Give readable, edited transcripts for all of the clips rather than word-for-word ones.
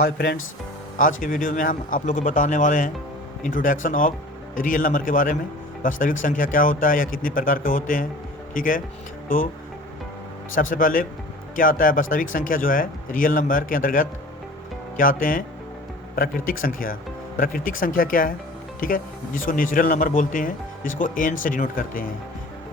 Hi friends, आज के video में हम आप लोगों को बताने वाले हैं इंट्रोडक्शन ऑफ रियल नंबर के बारे में। वास्तविक संख्या क्या होता है या कितने प्रकार के होते हैं। ठीक है, तो सबसे पहले क्या आता है वास्तविक संख्या जो है रियल नंबर के अंतर्गत क्या आते हैं प्राकृतिक संख्या। प्राकृतिक संख्या क्या है, ठीक है, जिसको नेचुरल नंबर बोलते हैं, जिसको एन से डिनोट करते हैं।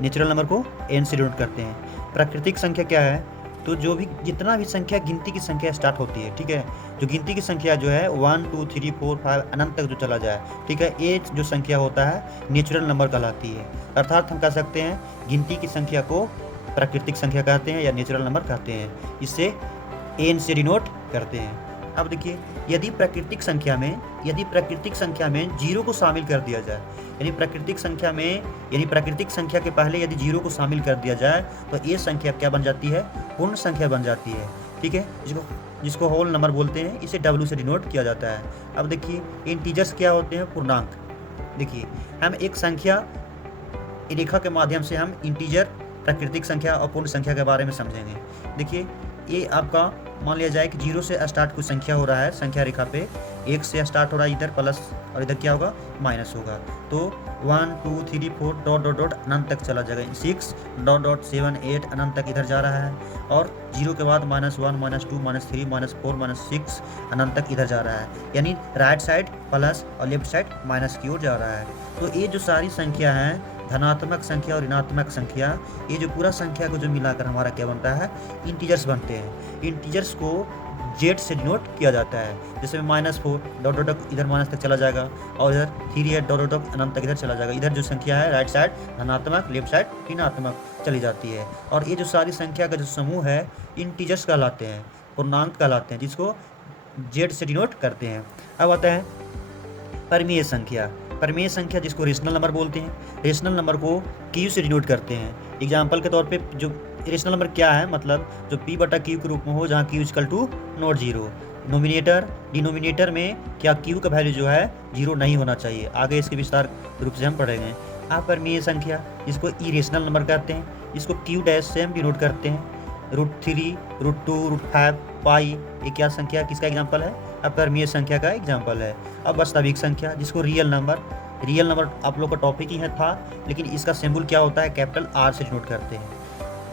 नेचुरल नंबर को एन से डिनोट करते हैं। प्राकृतिक संख्या क्या है, तो जो भी जितना भी संख्या गिनती की संख्या स्टार्ट होती है, ठीक है, जो गिनती की संख्या जो है 1 2 3 4 5 अनंत तक जो चला जाए, ठीक है, ये जो संख्या होता है नेचुरल नंबर कहलाती है। अर्थात हम कह सकते हैं गिनती की संख्या को प्राकृतिक संख्या कहते हैं या नेचुरल नंबर कहते हैं। इससे एन से डिनोट करते हैं। अब देखिए, यदि प्राकृतिक संख्या में जीरो को शामिल कर दिया जाए, यानी प्राकृतिक संख्या के पहले यदि जीरो को शामिल कर दिया जाए तो ये संख्या क्या बन जाती है, पूर्ण संख्या बन जाती है। ठीक है, जिसको होल नंबर बोलते हैं। इसे डब्ल्यू से डिनोट किया जाता है। अब देखिए, इंटीजर्स क्या होते हैं, पूर्णांक। देखिए, हम एक संख्या रेखा के माध्यम से हम इंटीजर, प्राकृतिक संख्या और पूर्ण संख्या के बारे में समझेंगे। देखिए, ये आपका मान लिया जाए कि जीरो से स्टार्ट कुछ संख्या हो रहा है, संख्या रेखा पे एक से स्टार्ट हो रहा है, इधर प्लस और इधर क्या होगा, माइनस होगा। तो 1 2 3 4 डॉट डॉट डॉट अनंत तक चला जाएगा। 6 डॉट डॉट 7 8 अनंत तक इधर जा रहा है, और जीरो के बाद -1 -2 -3 -4 -6 अनंत तक इधर जा रहा है। यानी राइट साइड प्लस और लेफ्ट साइड माइनस की ओर जा रहा है। तो ये जो सारी संख्या हैं, धनात्मक संख्या और ऋणात्मक संख्या, ये जो पूरा संख्या को जो मिलाकर हमारा क्या बनता है, इंटीजर्स बनते हैं। इंटीजर्स को जेड से डिनोट किया जाता है। जैसे -4 डॉट डॉट डॉट इधर माइनस तक चला जाएगा, और इधर 3 8 डॉट डॉट डॉट अनंत तक इधर चला जाएगा। इधर जो संख्या है राइट साइड धनात्मक, लेफ्ट साइड ऋणात्मक चली जाती है। और ये जो सारी संख्या का जो समूह है इंटीजर्स कहलाते हैं, पूर्णांक कहलाते हैं, जिसको जेड से डिनोट करते हैं। अब आता है परिमेय संख्या। परिमेय संख्या जिसको रेशनल नंबर बोलते हैं। रेशनल नंबर को क्यू से डिनोट करते हैं। एग्जाम्पल के तौर पे जो रेशनल नंबर क्या है, मतलब जो p बटा क्यू के रूप में हो, जहाँ Q equal to not zero. Numerator denominator में क्या क्यू का वैल्यू जो है जीरो नहीं होना चाहिए। आगे इसके विस्तार रूप से हम पढ़ेंगे। अपरिमेय संख्या जिसको इरेशनल नंबर कहते हैं, इसको क्यू डैश से हम डिनोट करते हैं। √3 √2 √5 पाई, ये क्या संख्या किसका एग्जाम्पल है, अपरिमेय संख्या का एग्जाम्पल है। अब वास्तविक संख्या जिसको रियल नंबर आप लोग का टॉपिक ही है था, लेकिन इसका सिंबल क्या होता है, कैपिटल आर से डिनोट करते हैं।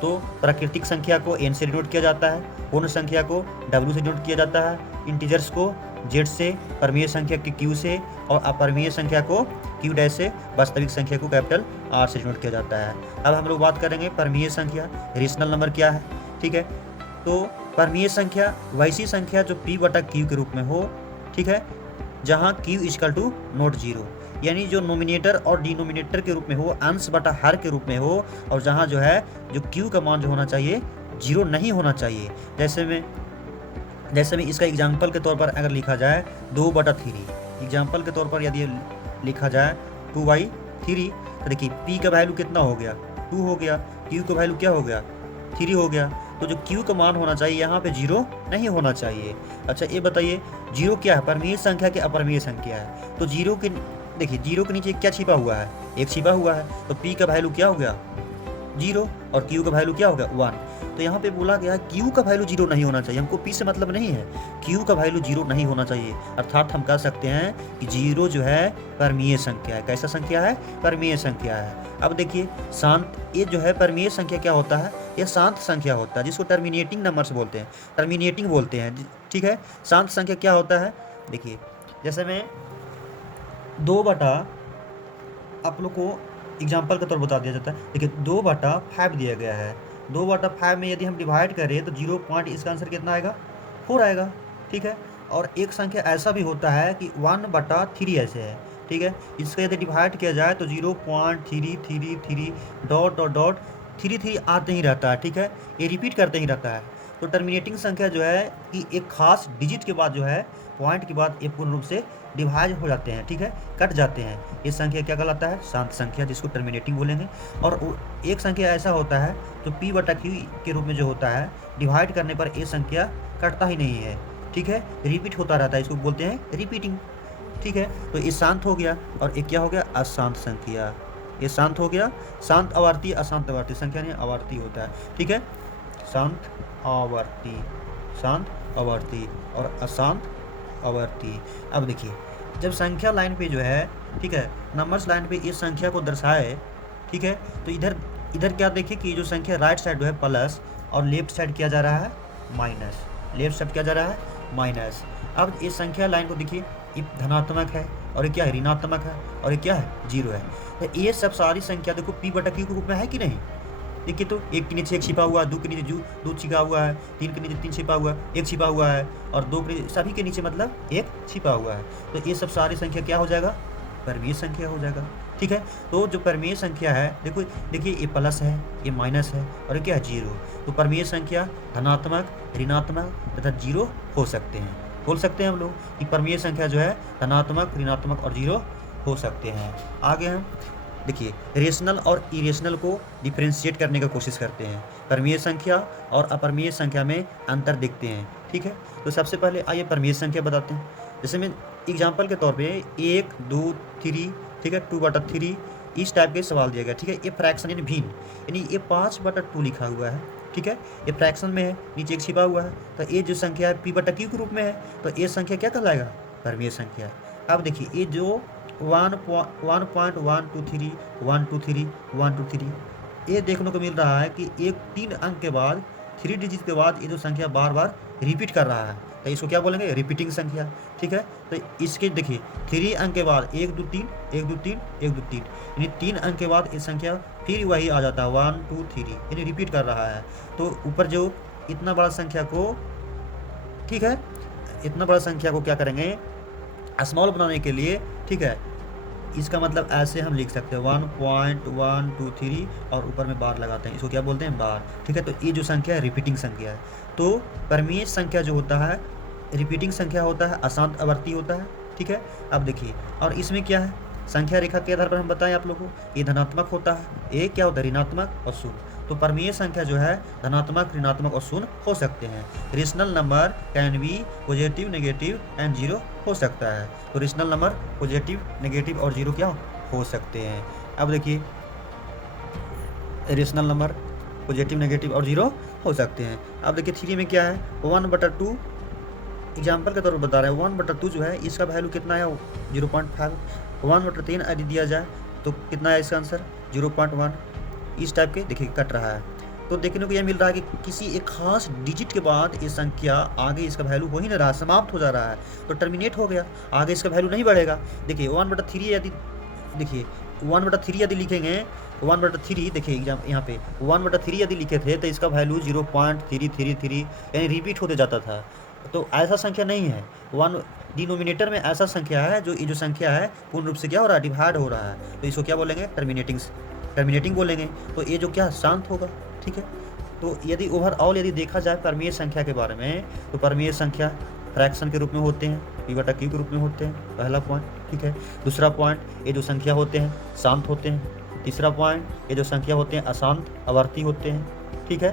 तो प्राकृतिक संख्या को एन से डिनोट किया जाता है, पूर्ण संख्या को डब्ल्यू से डिनोट किया जाता है, इंटीजर्स को जेड से, परिमेय संख्या के क्यू से, और अपरिमेय संख्या को क्यू डैश से, वास्तविक संख्या को कैपिटल आर से डिनोट किया जाता है। अब हम लोग बात करेंगे परिमेय संख्या, रेशनल नंबर क्या है। ठीक है, तो परिमेय संख्या वैसी संख्या जो p बटा क्यू के रूप में हो, ठीक है, जहाँ q equal to not zero, यानी जो नोमिनेटर और डिनोमिनेटर के रूप में हो, अंश बटा हर के रूप में हो, और जहाँ जो है जो q का मान जो होना चाहिए जीरो नहीं होना चाहिए। जैसे में इसका एग्जाम्पल के तौर पर अगर लिखा जाए 2/3, एग्जाम्पल के तौर पर यदि लिखा जाए 2/3, तो देखिए p का वैल्यू कितना हो गया, 2 हो गया, q का वैल्यू क्या हो गया, 3 हो गया। तो जो q का मान होना चाहिए यहाँ पे जीरो नहीं होना चाहिए। अच्छा, ये बताइए जीरो क्या है, परिमेय संख्या के अपरिमेय संख्या है। तो जीरो के देखिए, जीरो के नीचे क्या छिपा हुआ है, एक छिपा हुआ है। तो p का वैल्यू क्या हो गया, जीरो, और q का वैल्यू क्या हो गया, 1। तो यहाँ पे बोला गया q का वैल्यू जीरो नहीं होना चाहिए। हमको p से मतलब नहीं है, q का वैल्यू जीरो नहीं होना चाहिए। अर्थात हम कह सकते हैं कि जीरो जो है परिमेय संख्या है। कैसा संख्या है, परिमेय संख्या है। अब देखिए शांत, ये जो है परिमेय संख्या क्या होता है, यह शांत संख्या होता है, जिसको टर्मिनेटिंग नंबर्स बोलते हैं, टर्मिनेटिंग बोलते हैं। ठीक है, शांत संख्या क्या होता है, देखिए जैसे में 2 बटा, आप लोग को एग्जाम्पल के तौर बता दिया जाता है। देखिए 2/5 दिया गया है। 2/5 में यदि हम डिवाइड करें तो 0 पॉइंट, इसका आंसर कितना आएगा, 4 आएगा। ठीक है, और एक संख्या ऐसा भी होता है कि 1/3 ऐसे है। ठीक है, इसका यदि डिवाइड किया जाए तो 0.333 डॉट डॉट डॉट 33 आते ही रहता है। ठीक है, ये रिपीट करते ही रहता है। तो टर्मिनेटिंग संख्या जो है कि एक खास डिजिट के बाद जो है, पॉइंट के बाद ये पूर्ण रूप से डिवाइड हो जाते हैं। ठीक है, कट जाते हैं। ये संख्या क्या कहलाता है, शांत संख्या, जिसको टर्मिनेटिंग बोलेंगे। और एक संख्या ऐसा होता है जो p बटा क्यू के रूप में जो होता है, डिवाइड करने पर ये संख्या कटता ही नहीं है। ठीक है, रिपीट होता रहता है, इसको बोलते हैं रिपीटिंग। ठीक है, तो ये शांत हो गया, और एक क्या हो गया, अशांत संख्या। ये शांत हो गया, शांत आवर्ती, अशांत आवर्ती संख्या नहीं, आवर्ती होता है। ठीक है, शांत आवर्ती और अशांत आवर्ती। अब देखिए जब संख्या लाइन पे जो है, ठीक है, नंबर्स लाइन पे इस संख्या को दर्शाए, ठीक है, तो इधर इधर क्या देखिए कि जो संख्या राइट साइड जो है प्लस और लेफ्ट साइड किया जा रहा है माइनस, लेफ्ट साइड किया जा रहा है माइनस। अब इस संख्या लाइन को देखिए, ये धनात्मक है और ये क्या है, ऋणात्मक है, और ये क्या है, जीरो है। तो ये सब सारी संख्या देखो पी बटा क्यू के रूप में है कि नहीं। देखिए तो एक के नीचे एक छिपा हुआ है, दो के नीचे दो छिपा हुआ है, तीन के नीचे तीन छिपा हुआ है, एक छिपा हुआ है, और दो के सभी के नीचे मतलब एक छिपा हुआ है। तो ये सब सारी संख्या क्या हो जाएगा, परिमेय संख्या हो जाएगा। ठीक है, तो जो परिमेय संख्या है देखो, देखिए ये प्लस है, ये माइनस है, और ये क्या है, जीरो। तो परिमेय संख्या धनात्मक, ऋणात्मक तथा जीरो हो सकते हैं। बोल सकते हैं हम लोग कि परिमेय संख्या जो है धनात्मक, ऋणात्मक और जीरो हो सकते हैं। आगे हम देखिए रेशनल और इरेशनल को डिफरेंशिएट करने का कोशिश करते हैं। परिमेय संख्या और अपरिमेय संख्या में अंतर देखते हैं। ठीक है, तो सबसे पहले आइए परिमेय संख्या बताते हैं। जैसे मैं एग्जांपल के तौर पे 1, 2, 3, ठीक है, 2/3 इस टाइप के सवाल दिया गया। ठीक है, ये फ्रैक्शन यानी भिन्न, यानी ये 5/2 लिखा हुआ है। ठीक है, ये फ्रैक्शन में है, नीचे एक छिपा हुआ है, तो ये जो संख्या है p/q के रूप में है, तो ये संख्या क्या कहलाएगा, परिमेय संख्या। अब देखिए ये जो 1.123 123 123 ये देखने को मिल रहा है कि एक 3 अंक के बाद 3 डिजिट के बाद ये जो संख्या बार बार रिपीट कर रहा है, तो इसको क्या बोलेंगे, रिपीटिंग संख्या। ठीक है, तो इसके देखिए 3 अंक के बाद 1 2 3 1 2 3 1 2 3, यानी 3 अंक के बाद ये संख्या फिर वही आ जाता है 1 2 3, यानी रिपीट कर रहा है। तो ऊपर जो इतना बड़ा संख्या को, ठीक है, इतना बड़ा संख्या को क्या करेंगे, स्मॉल बनाने के लिए, ठीक है, इसका मतलब ऐसे हम लिख सकते हैं 1.123 और ऊपर में बार लगाते हैं, इसको क्या बोलते हैं, बार। ठीक है, तो ये जो संख्या है रिपीटिंग संख्या है। तो परिमेय संख्या जो होता है रिपीटिंग संख्या होता है, अशांत आवर्ती होता है। ठीक है, अब देखिए और इसमें क्या है, संख्या रेखा के आधार पर हम बताएं आप लोगों को, ये धनात्मक होता है, ये क्या होता है, ऋणात्मक और शून्य। तो परिमेय संख्या जो है धनात्मक, ऋणात्मक और शून्य हो सकते हैं। Rational number can be positive, negative and zero हो सकता है। तो रेशनल नंबर पॉजिटिव, नेगेटिव और जीरो क्या हो सकते हैं। अब देखिए रेशनल नंबर पॉजिटिव, नेगेटिव और जीरो हो सकते हैं। अब देखिए 3 में क्या है, 1/2 एग्जाम्पल के तौर पर बता रहे हैं। 1/2 जो है इसका वैल्यू कितना है, 0.5। 1/3 यदि दिया जाए तो कितना है इसका आंसर, 0.1। इस टाइप के देखिए कट रहा है। तो देखने को यह मिल रहा है कि किसी एक खास डिजिट के बाद ये संख्या आगे इसका वैल्यू हो ही नहीं रहा, समाप्त हो जा रहा है, तो टर्मिनेट हो गया, आगे इसका वैल्यू नहीं बढ़ेगा। देखिए 1/3 यदि, देखिए 1/3 यदि लिखेंगे, 1/3 देखिए एग्जाम यहाँ पे 1/3 यदि लिखे थे तो इसका वैल्यू 0.333 यानी रिपीट होते जाता था। तो ऐसा संख्या नहीं है, 1 डिनोमिनेटर में ऐसा संख्या है जो ये जो संख्या है पूर्ण रूप से क्या हो रहा है, डिवाइड हो रहा है, तो इसको क्या बोलेंगे, टर्मिनेटिंग बोलेंगे। तो ये जो क्या शांत होगा। ठीक है, तो यदि ओवरऑल यदि देखा जाए परिमेय संख्या के बारे में, तो परिमेय संख्या फ्रैक्शन के रूप में होते हैं, p/q के रूप में होते हैं, पहला पॉइंट। ठीक है, दूसरा पॉइंट ये जो संख्या होते हैं शांत होते हैं। तीसरा पॉइंट ये जो संख्या होते हैं अशांत आवर्ती होते हैं। ठीक है,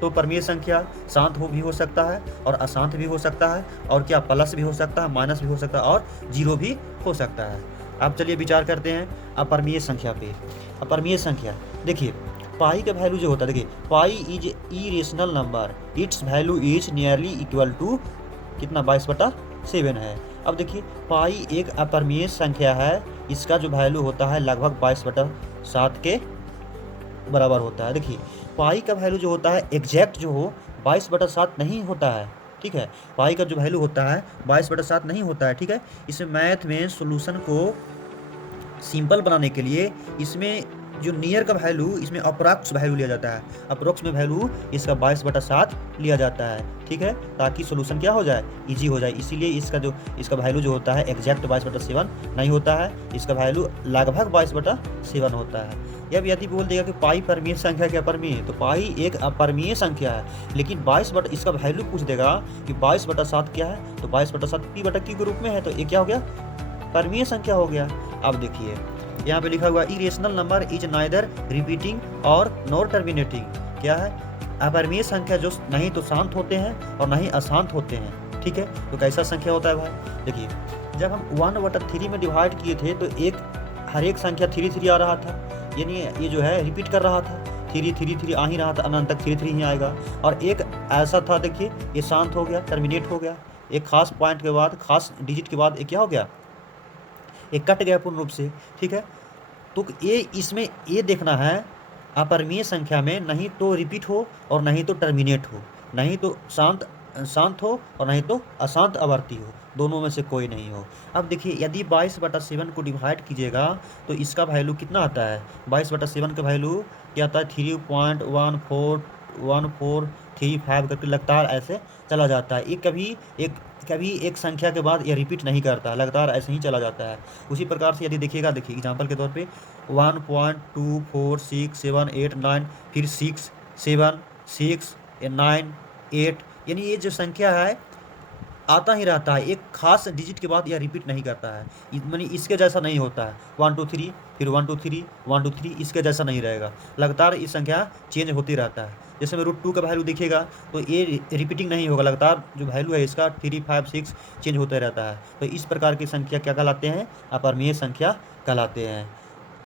तो परिमेय संख्या शांत भी हो सकता है और अशांत भी हो सकता है, और क्या प्लस भी हो सकता है, माइनस भी हो सकता है और जीरो भी हो सकता है। अब चलिए विचार करते हैं अपरिमेय संख्या पे। अपरिमेय संख्या देखिए पाई का वैल्यू जो होता है, देखिए pi is irrational number, it's value is nearly equal to कितना, 22/7 है। अब देखिए पाई एक अपरिमेय संख्या है, इसका जो वैल्यू होता है लगभग 22/7 के बराबर होता है। देखिए पाई का वैल्यू जो होता है एग्जैक्ट जो हो 22/7 नहीं होता है। ठीक है, पाई का जो वैल्यू होता है 22/7 नहीं होता है। ठीक है, इसमें मैथ में सॉल्यूशन को सिंपल बनाने के लिए इसमें जो नियर का वैल्यू, इसमें अप्रोक्स वैल्यू लिया जाता है, अप्रोक्स में वैल्यू इसका 22/7 लिया जाता है। ठीक है, ताकि सॉल्यूशन क्या हो जाए, इजी हो जाए। इसीलिए इसका वैल्यू जो होता है एग्जैक्ट 22/7 नहीं होता है, इसका वैल्यू लगभग 22/7 होता है। अब यदि बोल देगा कि पाई परिमेय संख्या क्या अपरिमेय, तो पाई एक अपरिमेय संख्या है, लेकिन 22 इसका वैल्यू पूछ देगा कि 22/7 क्या है, तो 22/7 p/q के रूप में है, तो ये क्या हो गया, परिमेय संख्या हो गया। अब देखिए यहाँ पे लिखा हुआ irrational number is neither repeating और नॉर टर्मिनेटिंग। क्या है, अपरिमेय संख्या जो नहीं तो शांत होते हैं और नहीं अशांत होते हैं। ठीक है, तो कैसा संख्या होता है भाई, देखिए जब हम 1/3 में डिवाइड किए थे तो हर एक संख्या 3 आ रहा था, यानी ये जो है रिपीट कर रहा था, 3 आ ही रहा था, अनंत तक 3 ही आएगा। और एक ऐसा था, देखिए ये शांत हो गया, टर्मिनेट हो गया। एक खास पॉइंट के बाद, खास डिजिट के बाद एक क्या हो गया, एक कट गया पूर्ण रूप से, ठीक है। तो ये इसमें ये देखना है अपरिमेय संख्या में नहीं तो रिपीट हो और नहीं तो टर्मिनेट हो, नहीं तो शांत हो और नहीं तो अशांत आवर्ती हो, दोनों में से कोई नहीं हो। अब देखिए यदि 22/7 को डिवाइड कीजिएगा तो इसका वैल्यू कितना आता है, 22/7 का वैल्यू क्या आता है, 3.1435 करके लगातार ऐसे चला जाता है। ये कभी एक संख्या के बाद ये रिपीट नहीं करता, लगातार ऐसे ही चला जाता है। उसी प्रकार से यदि देखिएगा, देखिए एग्जांपल के तौर पे 1.24678 9, फिर 6 7 6 9 8, यानी ये जो संख्या है आता ही रहता है, एक खास डिजिट के बाद यह रिपीट नहीं करता है, यानी इसके जैसा नहीं होता है 1 2 3 फिर 1 2 3 1 2 3, इसके जैसा नहीं रहेगा, लगातार ये संख्या चेंज होती रहता है। जैसे में √2 का वैल्यू देखिएगा तो ये रिपीटिंग नहीं होगा, लगातार जो वैल्यू है इसका 3 5 6 चेंज होता रहता है। तो इस प्रकार की संख्या क्या कहलाते हैं, अपरिमेय संख्या कहलाते हैं।